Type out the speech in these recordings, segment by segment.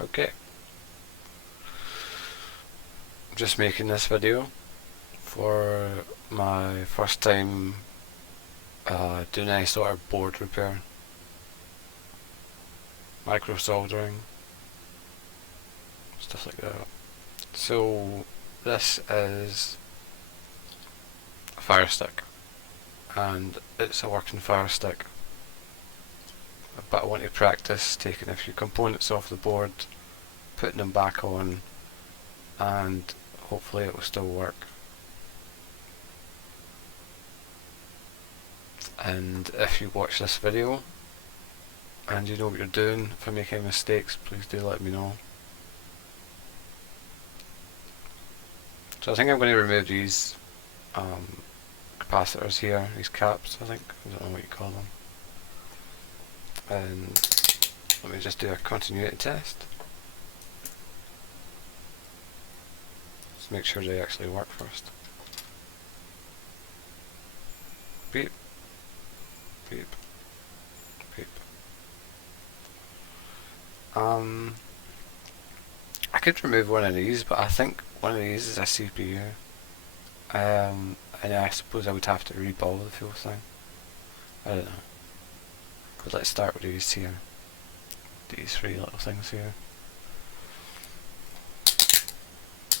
Okay, I'm just making this video for my first time doing any sort of board repair, microsoldering, stuff like that. So this is a fire stick, and it's a working fire stick, but I want to practice taking a few components off the board, putting them back on, and hopefully it will still work. And if you watch this video and you know what you're doing, if I make any mistakes, please do let me know. So I think I'm going to remove these capacitors here, these caps, I don't know what you call them. And let me just do a continuity test. Let's make sure they actually work first. Beep, beep, beep. I could remove one of these, but I think one of these is a CPU. And I suppose I would have to rebuild the full thing. I don't know. But let's start with these here. These three little things here.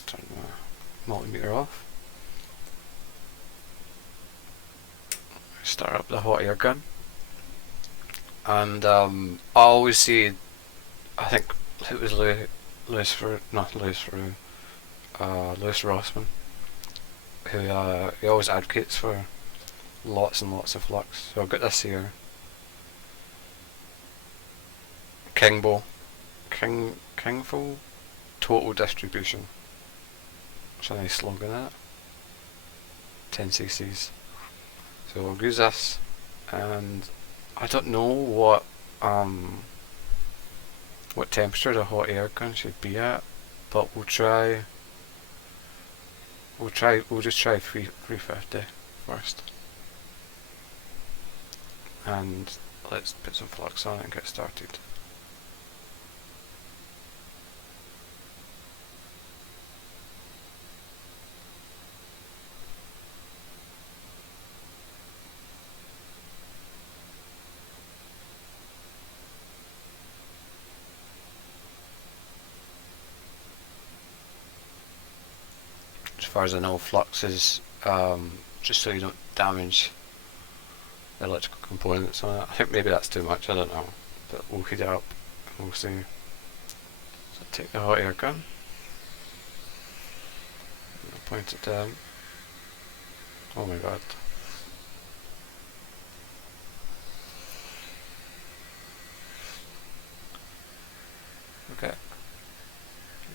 Turn the multimeter off. Start up the hot air gun. And I always see, I think it was Lewis Rossman, who he always advocates for lots and lots of flux. So I've got this here. Kingful Total Distribution. That's a nice slogan, that. 10 cc's. So I'll use this, and I don't know what temperature the hot air gun should be at, but we'll just try 350 first. And let's put some flux on it and get started. As far as I know, flux is just so you don't damage the electrical components on it. I think maybe that's too much, I don't know, but we'll heat it up and we'll see. So take the hot air gun, point it down. Oh my god. Okay,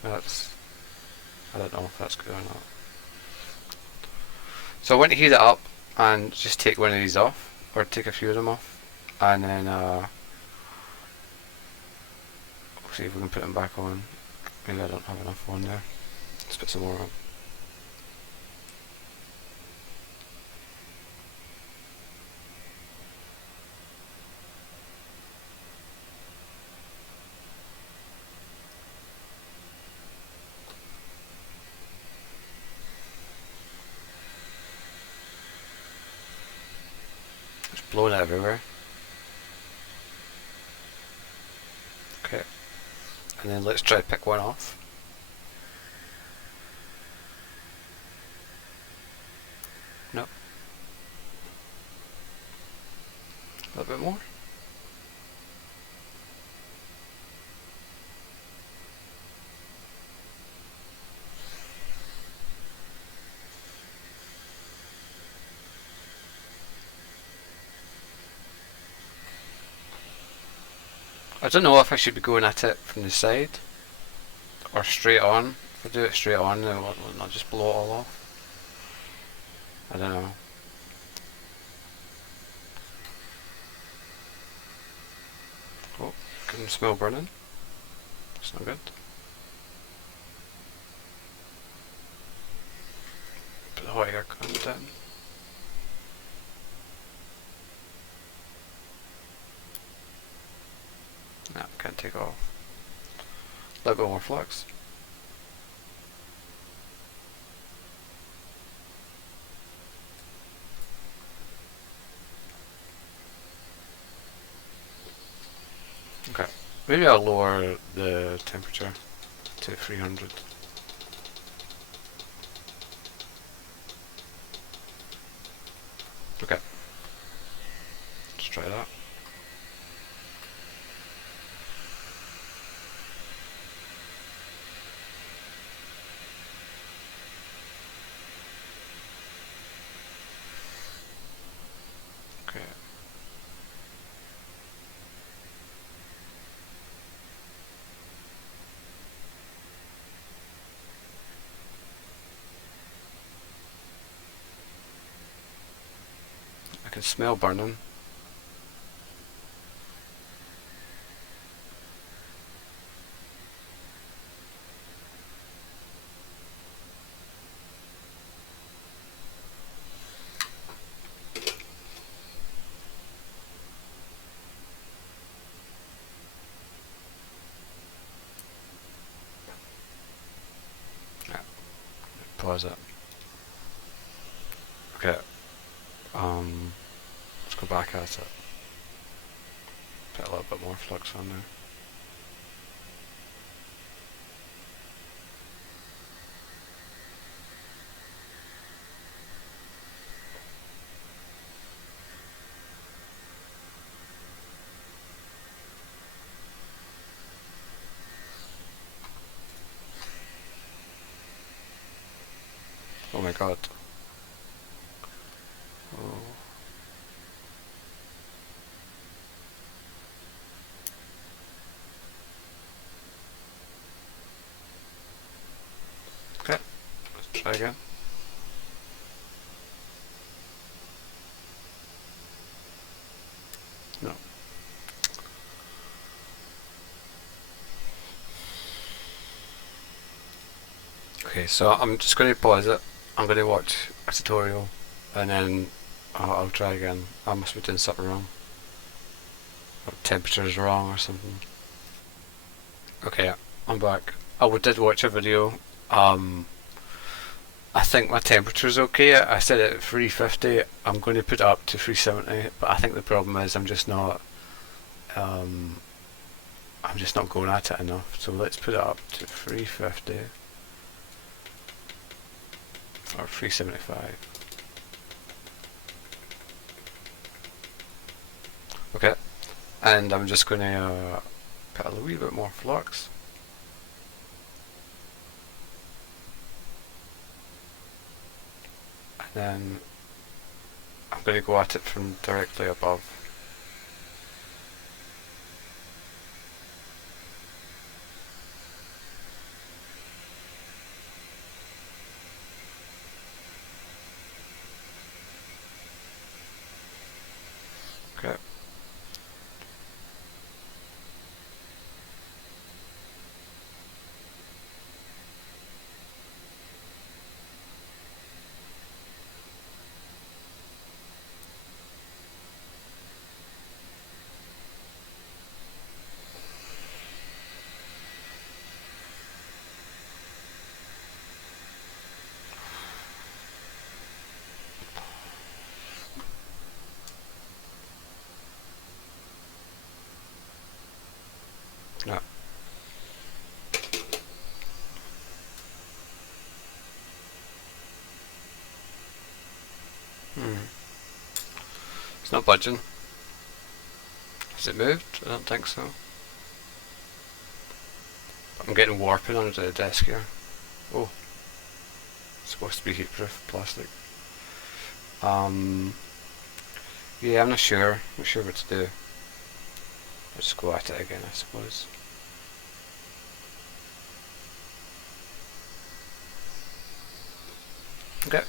that's, I don't know if that's good or not. So I want to heat it up and just take one of these off, or take a few of them off, and then we'll see if we can put them back on. Maybe I don't have enough on there. Let's put some more on. It's blowing everywhere. Okay, and then let's try to pick one off. No. A little bit more. I don't know if I should be going at it from the side or straight on. If I do it straight on, then will not just blow it all off. I don't know. Oh, can smell burning. It's not good. Put the hot air gun down. Nah, can't take off. A little bit more flux. Okay, maybe I'll lower the temperature to 300. Okay, let's try that. Okay. I can smell burning. Yeah, pause it. Okay, let's go back at it. Put a little bit more flux on there. Oh my god. Oh. Okay, let's try again. No. Okay, so I'm just going to pause it. I'm going to watch a tutorial and then I'll try again. I must be doing something wrong. Or temperature's wrong or something. Okay, I'm back. I did watch a video. I think my temperature's okay. I set it at 350. I'm going to put it up to 370, but I think the problem is um, I'm just not going at it enough. So let's put it up to 350 or 375. Okay, and I'm just going to put a wee bit more flux. And then I'm going to go at it from directly above. Okay. Yeah. It's not budging. Has it moved? I don't think so. I'm getting warping onto the desk here. Oh, it's supposed to be heatproof plastic. Um, yeah, I'm not sure. Not sure what to do. I'll just go at it again, I suppose. Okay.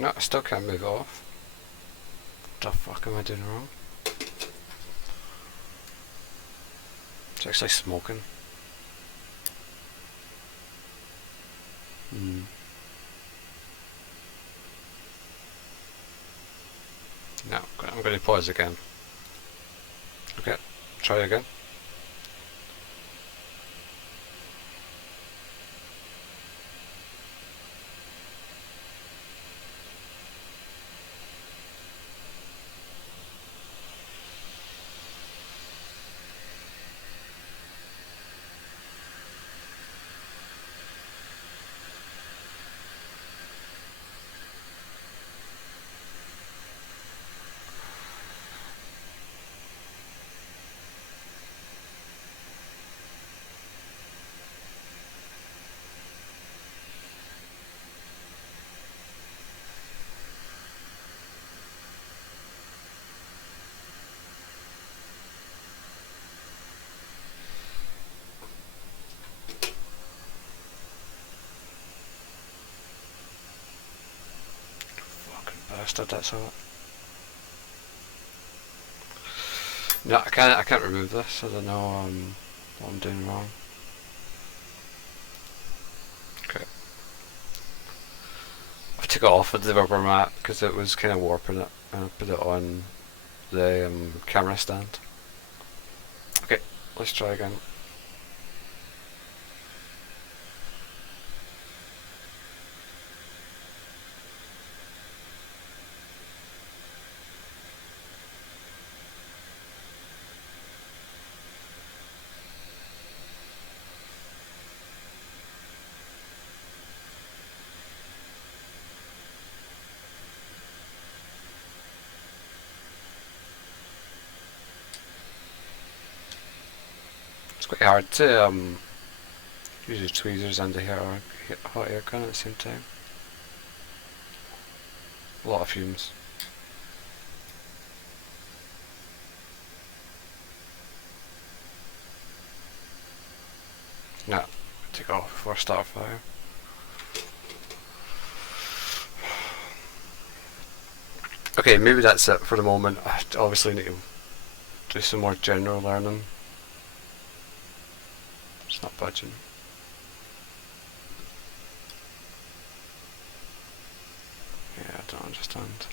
No, I still can't move it off. What the fuck am I doing wrong? It's actually smoking. No, I'm going to pause again. Okay, try again. Fucking bastard, that's all. No, I can't remove this. I don't know what I'm doing wrong. Okay. I took it off of the rubber mat because it was kind of warping it, and I put it on the camera stand. Okay, let's try again. It's quite hard to use the tweezers and the hot air gun at the same time. A lot of fumes. No, take it off before I start fire. Okay, maybe that's it for the moment. I obviously need to do some more general learning. It's not budging. Yeah, I don't understand.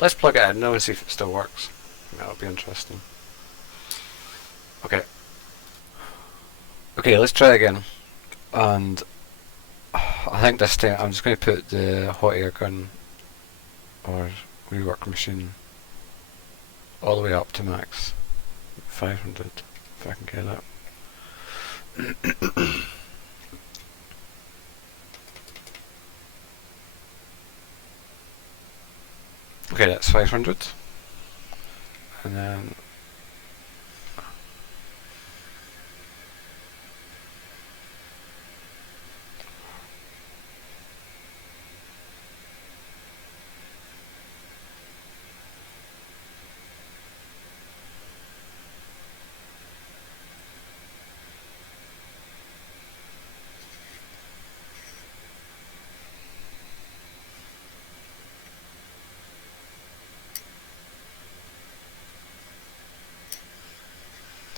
Let's plug it in now and see if it still works. That'll be interesting. Okay. Okay, let's try again. And I think this time I'm just going to put the hot air gun or rework machine all the way up to max 500 if I can get it. Okay, that's 500, and then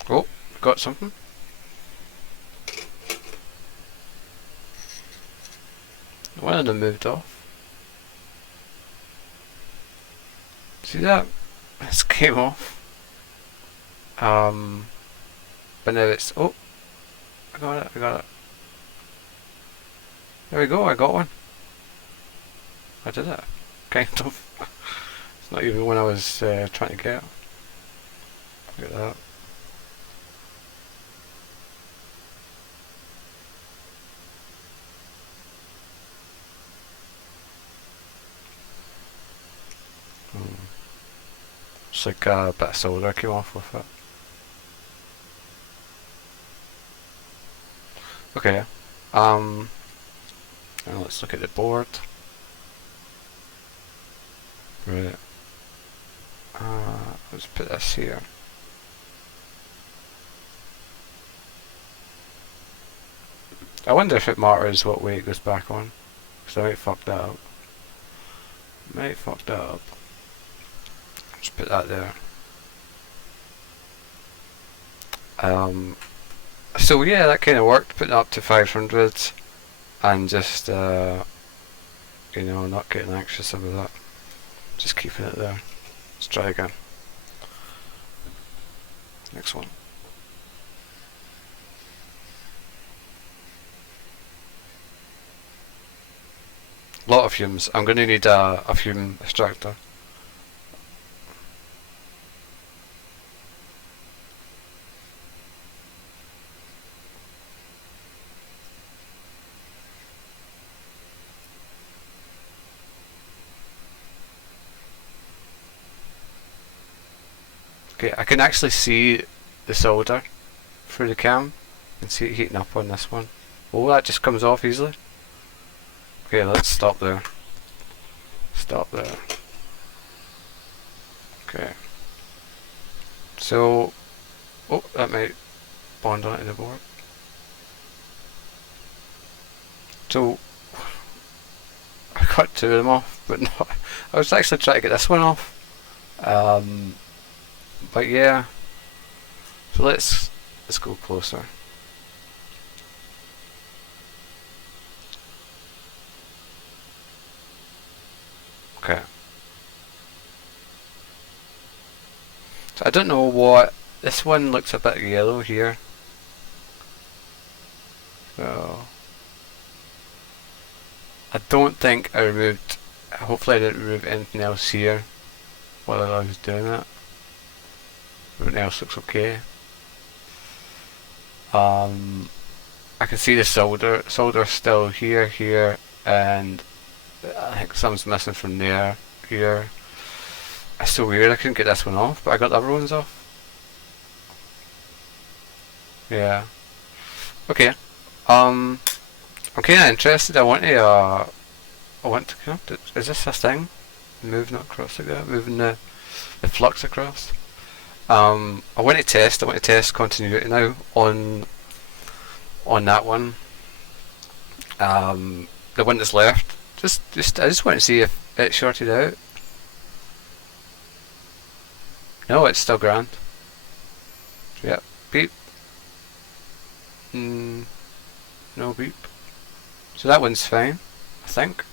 oh, got something. One of them moved off. See that? This came off. But now it's, oh, I got it. There we go, I got one. I did it. Kind of. It's not even when I was trying to get. Look at that. It's like a bit of solder came off with it. Okay. Now let's look at the board. Right. Let's put this here. I wonder if it matters what way it goes back on, because I might fuck that up. Might fuck that up. Just put that there. So yeah, that kind of worked, putting it up to 500 and just, you know, not getting anxious about that. Just keeping it there. Let's try again. Next one. Lot of fumes. I'm going to need a fume extractor. Okay, I can actually see the solder through the cam. I can see it heating up on this one. Oh, that just comes off easily. Okay, let's stop there. Stop there. Okay. So, oh, that might bond onto the board. So, I got two of them off, but no, I was actually trying to get this one off. But yeah, so let's go closer. Okay. So I don't know what this one looks a bit yellow here. So I don't think I removed. Hopefully I didn't remove anything else here while I was doing that. Everything else looks okay. I can see the solder still here, and I think something's missing from there, here. It's so weird, I couldn't get this one off, but I got the other ones off. Yeah. Okay. I'm kinda interested, I want to connect it. Is this a thing? Moving it across like that? Moving the flux across? I want to test continuity now on that one. The one that's left. I just want to see if it shorted out. No, it's still grand. Yep. Beep. No beep. So that one's fine, I think.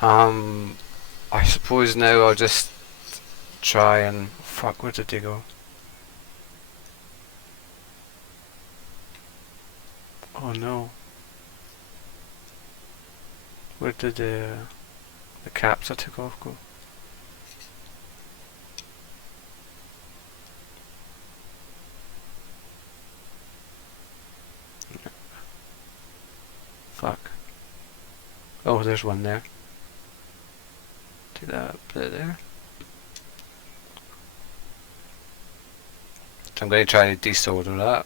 I suppose now I'll just try and fuck. Where did they go? Oh no. Where did the caps I took off go? Fuck. Oh, there's one there. Take that, put it there. So I'm going to try to desolder that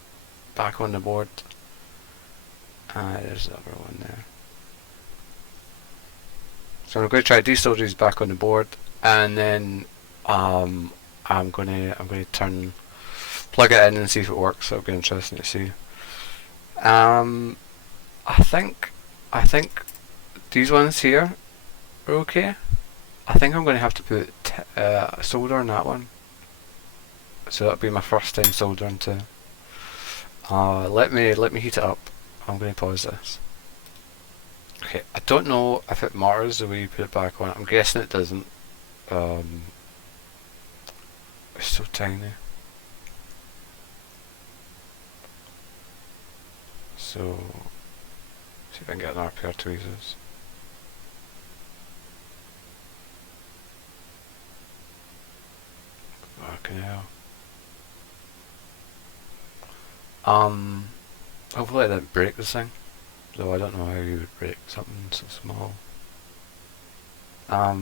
back on the board. There's the other one there. So I'm going to try to desolder these back on the board, and then I'm going to plug it in and see if it works. That'll be interesting to see. I think these ones here are okay. I think I'm going to have to put solder on that one. So that'll be my first time soldering to. Let me heat it up. I'm going to pause this. Okay, I don't know if it matters the way you put it back on. I'm guessing it doesn't. It's so tiny. So, see if I can get another pair of tweezers. Fucking hell. Hopefully I didn't break this thing. Though I don't know how you would break something so small. I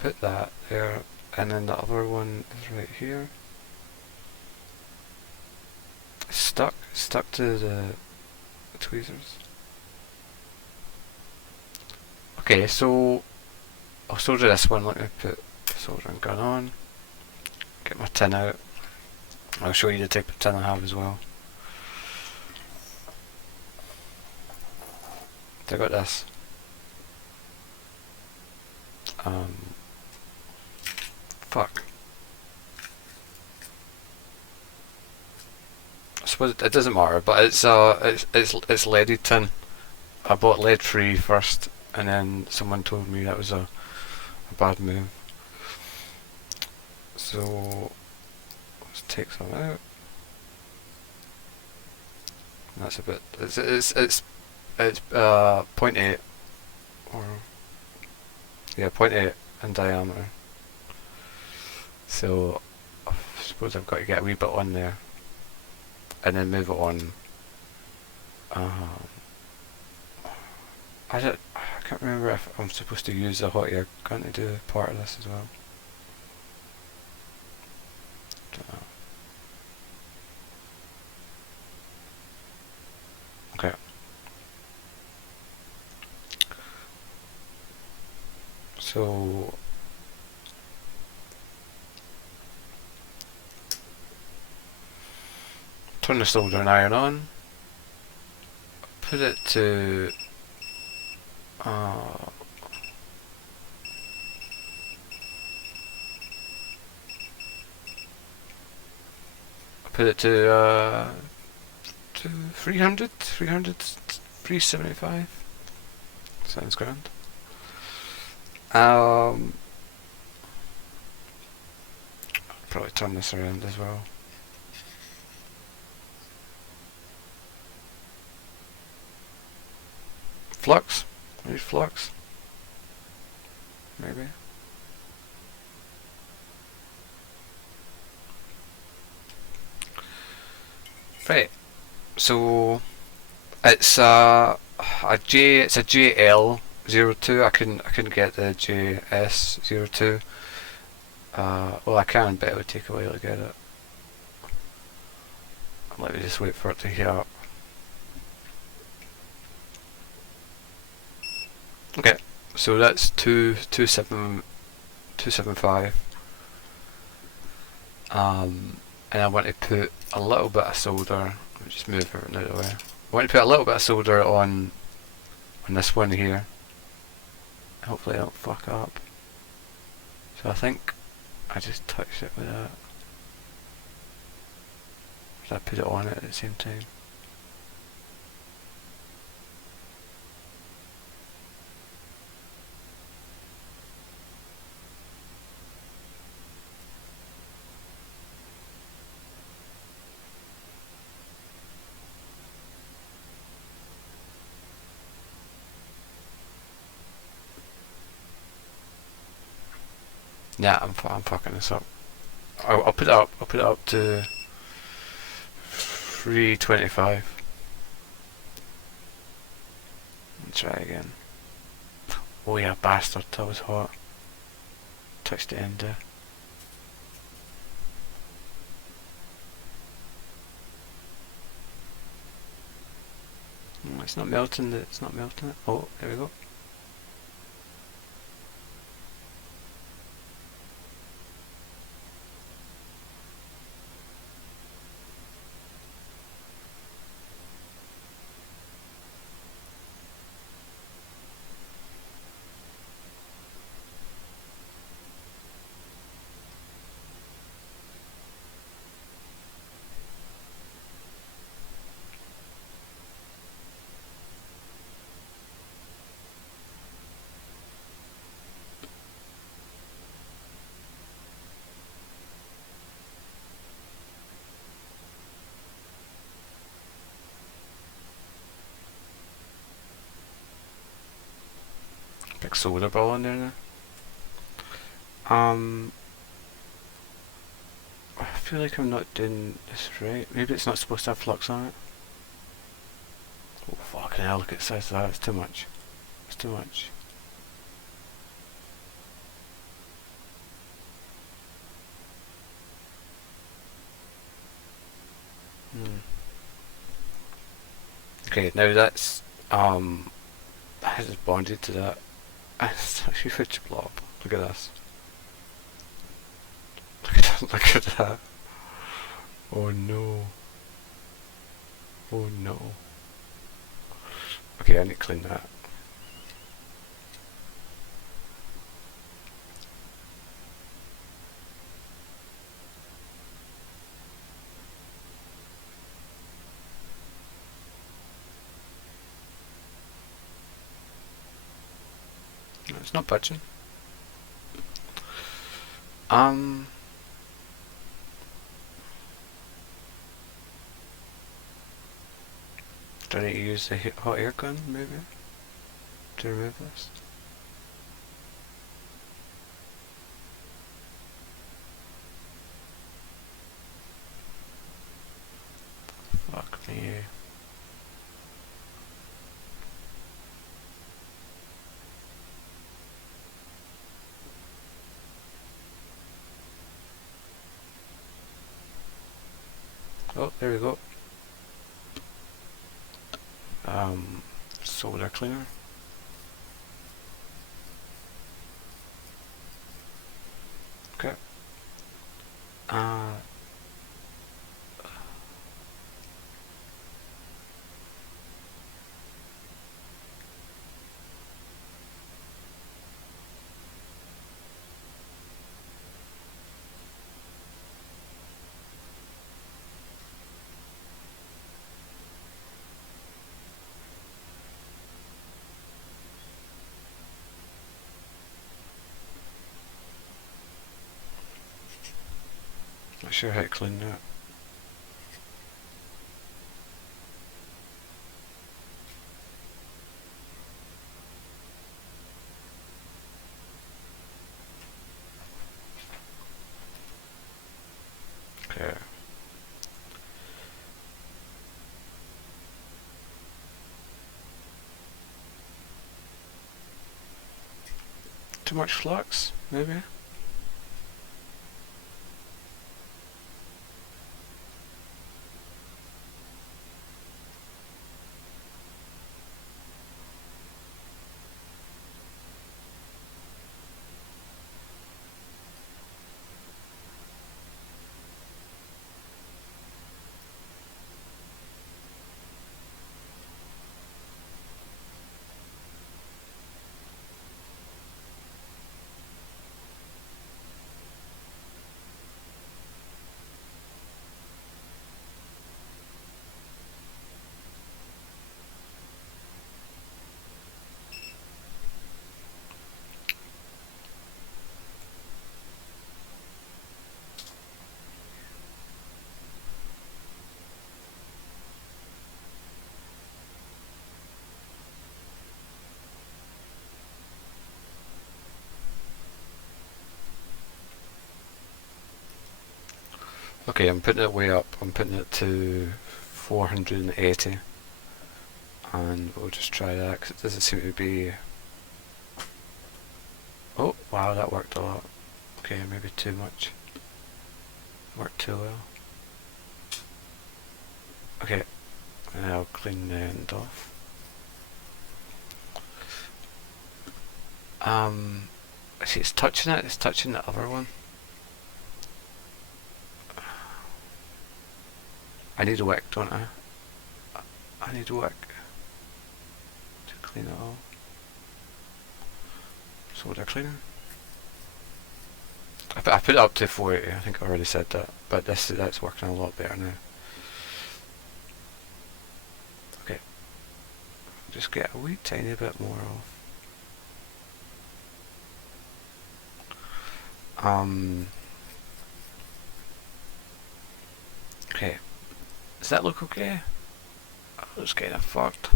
put that there, and then the other one is right here. Stuck to the tweezers. Okay, so I'll solder this one. Let me put the soldering gun on. Get my tin out. I'll show you the type of tin I have as well. So I got this. Fuck. I suppose it doesn't matter, but it's leaded tin. I bought lead free first, and then someone told me that was a bad move. So let's take some out. That's a bit. It's 0.8 or yeah 0.8 in diameter. So I suppose I've got to get a wee bit on there, and then move it on. I can't remember if I'm supposed to use the hot air gun to do part of this as well. Okay. So turn the soldering iron on. Put it to put it to 300, 375. Sounds grand. Probably turn this around as well. Flux? Maybe flux? Maybe. Right. So it's it's a JL02. I couldn't get the JS02. Well, I can, but it would take a while to get it. Let me just wait for it to heat up. Okay, so that's 275. And I want to put a little bit of solder. Let me just move everything out of the way. I want to put a little bit of solder on this one here. Hopefully I don't fuck up. So I think I just touch it with that. So I put it on it at the same time. Yeah, I'm fucking this up. I'll put it up. I'll put it up to 325. Let's try again. Oh yeah, bastard! That was hot. Touched the end there. It's not melting. It's not melting it. Oh, there we go. Big solder ball in there now. I feel like I'm not doing this right. Maybe it's not supposed to have flux on it. Oh fucking hell, look at the size of that, it's too much. It's too much. Okay, now that's has bonded to that. And it's a huge blob. Look at this. Look at that. Look at that. Oh no. Oh no. Okay, I need to clean that. No, it's not budging. Do I need to use the hot air gun, maybe, to remove this? Fuck me. Oh, there we go. Solder cleaner. Okay. Not sure how to clean that. Okay. Too much flux, maybe? Okay, I'm putting it way up. I'm putting it to 480. And we'll just try that because it doesn't seem to be... Oh, wow, that worked a lot. Okay, maybe too much. Worked too well. Okay, and I'll clean the end off. See, it's touching it. It's touching the other one. I need a wick, don't I? I need a wick to clean it all. Solder cleaner. I put it up to 480. I think I already said that, but that's working a lot better now. Okay, just get a wee tiny bit more off. Okay, does that look okay? Oh, it's kind of fucked.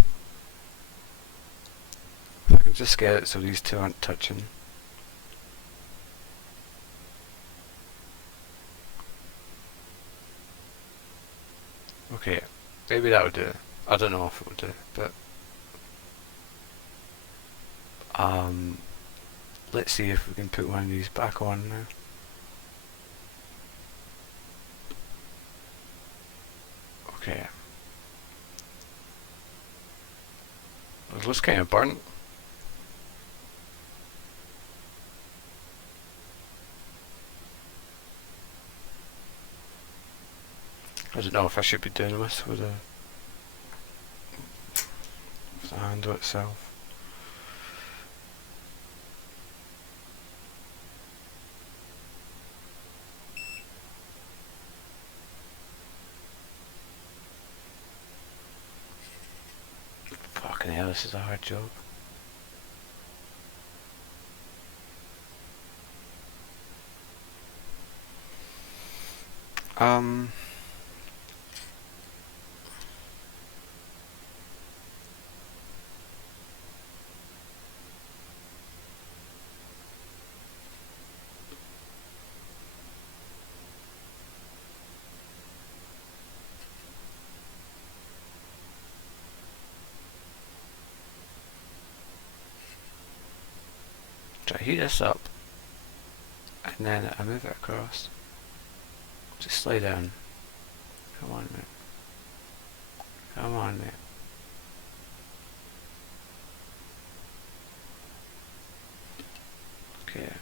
If I can just get it so these two aren't touching. Okay, maybe that would do it. I don't know if it would do, but let's see if we can put one of these back on now. Okay. It looks kind of burnt. know if I should be doing this with the handle itself. Fucking hell, this is a hard job. Try to heat this up, and then I move it across. Just slide down. Come on, mate. Come on, mate. Okay.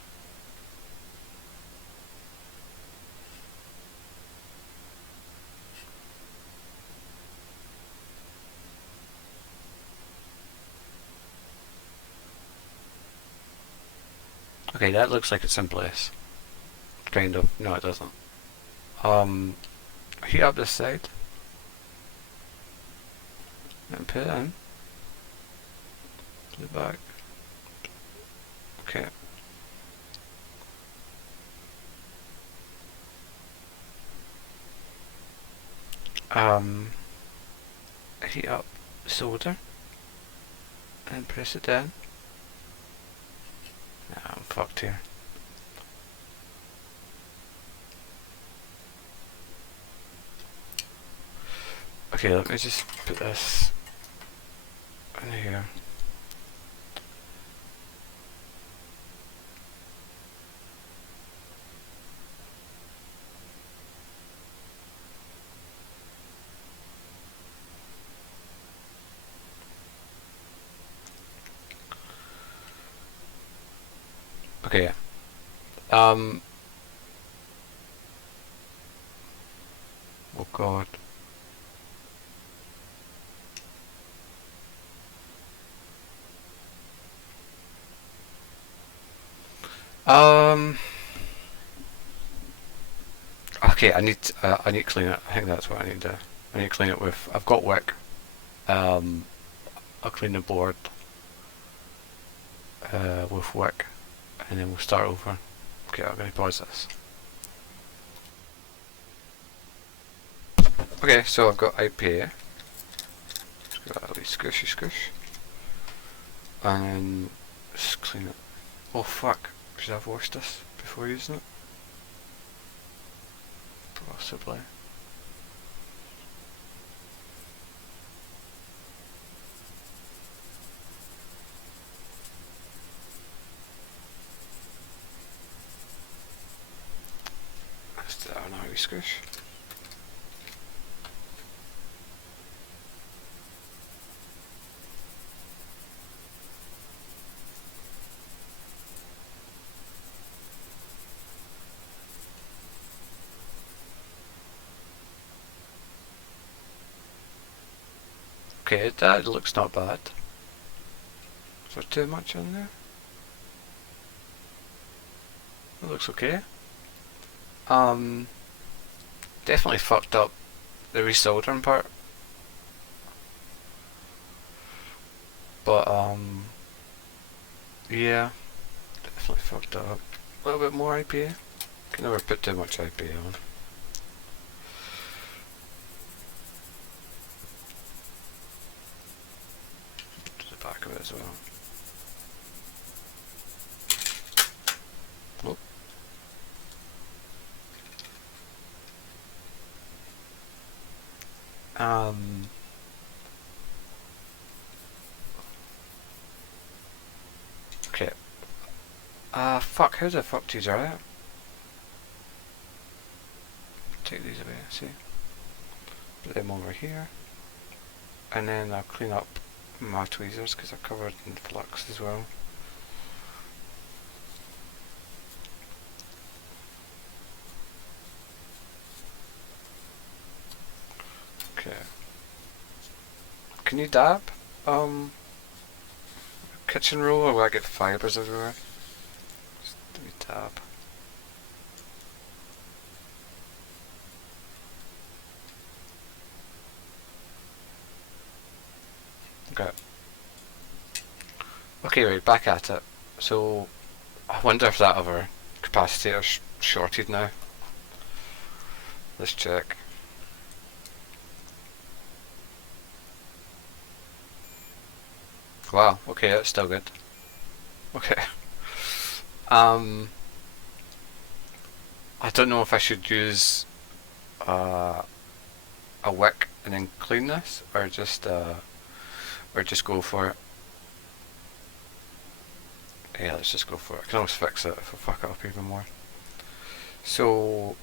Okay, that looks like it's in place. Kind of. No, it doesn't. Heat up this side. And put it in. To the back. Okay. Heat up solder. And press it down. Nah, I'm fucked here. Okay, let me just put this in here. Okay. Oh god. Okay, I need to clean it. I think that's what I need to. I need to clean it with. I've got wick. I'll clean the board with wick, and then we'll start over. Okay, I'm gonna pause this. Okay, so I've got IPA. Got a wee squishy squish, and then just clean it. Oh fuck! Should I have washed this before using it? Possibly. Let's do that now, wee squish. Okay, that looks not bad. Is there too much in there? It looks okay. Definitely fucked up the resoldering part. But yeah, definitely fucked up. A little bit more IPA. Can never put too much IPA on. To the back of it as well. Oh. Okay. Fuck, how the fuck do you dry it? Take these away, see? Put them over here. And then I'll clean up my tweezers because they're covered in flux as well. can you dab? Kitchen roll, or will I get fibres everywhere? Just let me dab. Okay. Okay, right, back at it. So, I wonder if that other capacitor's shorted now. Let's check. Wow, okay, that's still good. Okay. I don't know if I should use a wick and then clean this, or just go for it. Yeah, let's just go for it. I can always fix it if I fuck it up even more. So,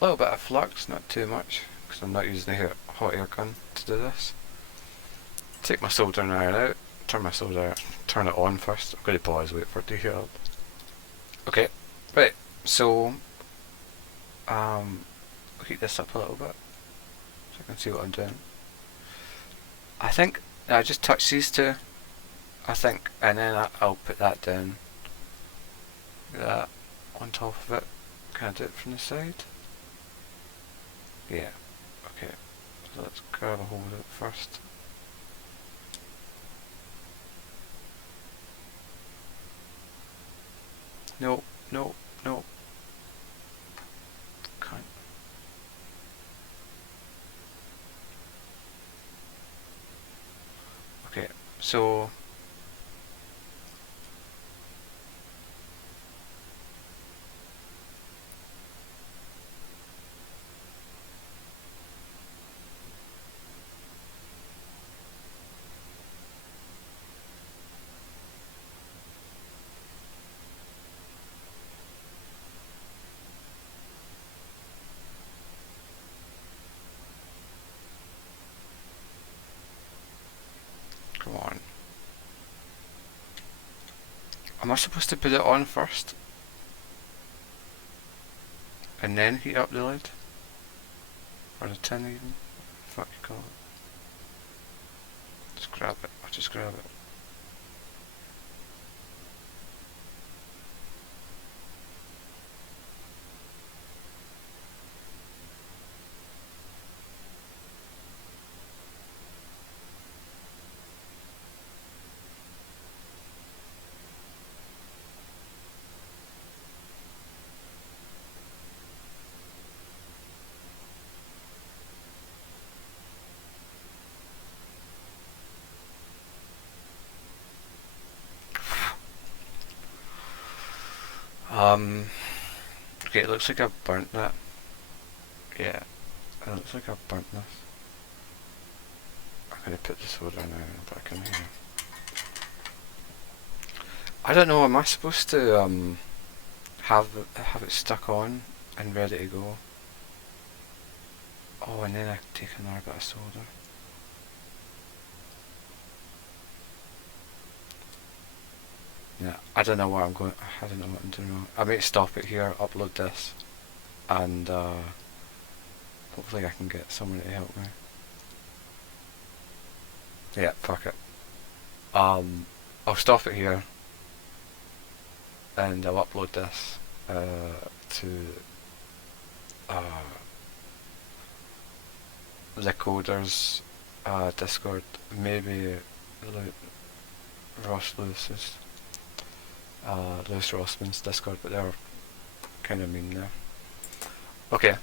a little bit of flux, not too much, because I'm not using a hot air gun to do this. Take my soldering iron out, turn it on first. I'm going to pause, wait for it to heat up. Okay, right, so heat this up a little bit so I can see what I'm doing. I think I just touch these two, I think, and then I'll put that down. Get that on top of it. Can I do it from the side? Yeah, okay, so let's grab a hold of it first. No, no, no. Can't. Okay, so come on. Am I supposed to put it on first? And then heat up the lid? Or the tin even? Fuck you call it. Just grab it. I'll just grab it. Okay, it looks like I've burnt that. Yeah, it looks like I've burnt this. I'm gonna put the soda now back in here. I don't know, am I supposed to have it stuck on and ready to go? Oh, and then I take another bit of soda. Yeah, I don't know where I'm going. I don't know what I'm doing wrong. I might stop it here, upload this, and hopefully I can get someone to help me. Yeah, fuck it. I'll stop it here, and I'll upload this to the coders Discord, maybe Ross Lewis's. Lewis Rossman's Discord, but they're kind of mean there. Okay.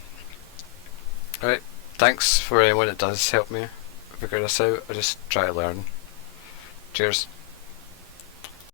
Alright, thanks for anyone that does help me figure this out. I just try to learn. Cheers.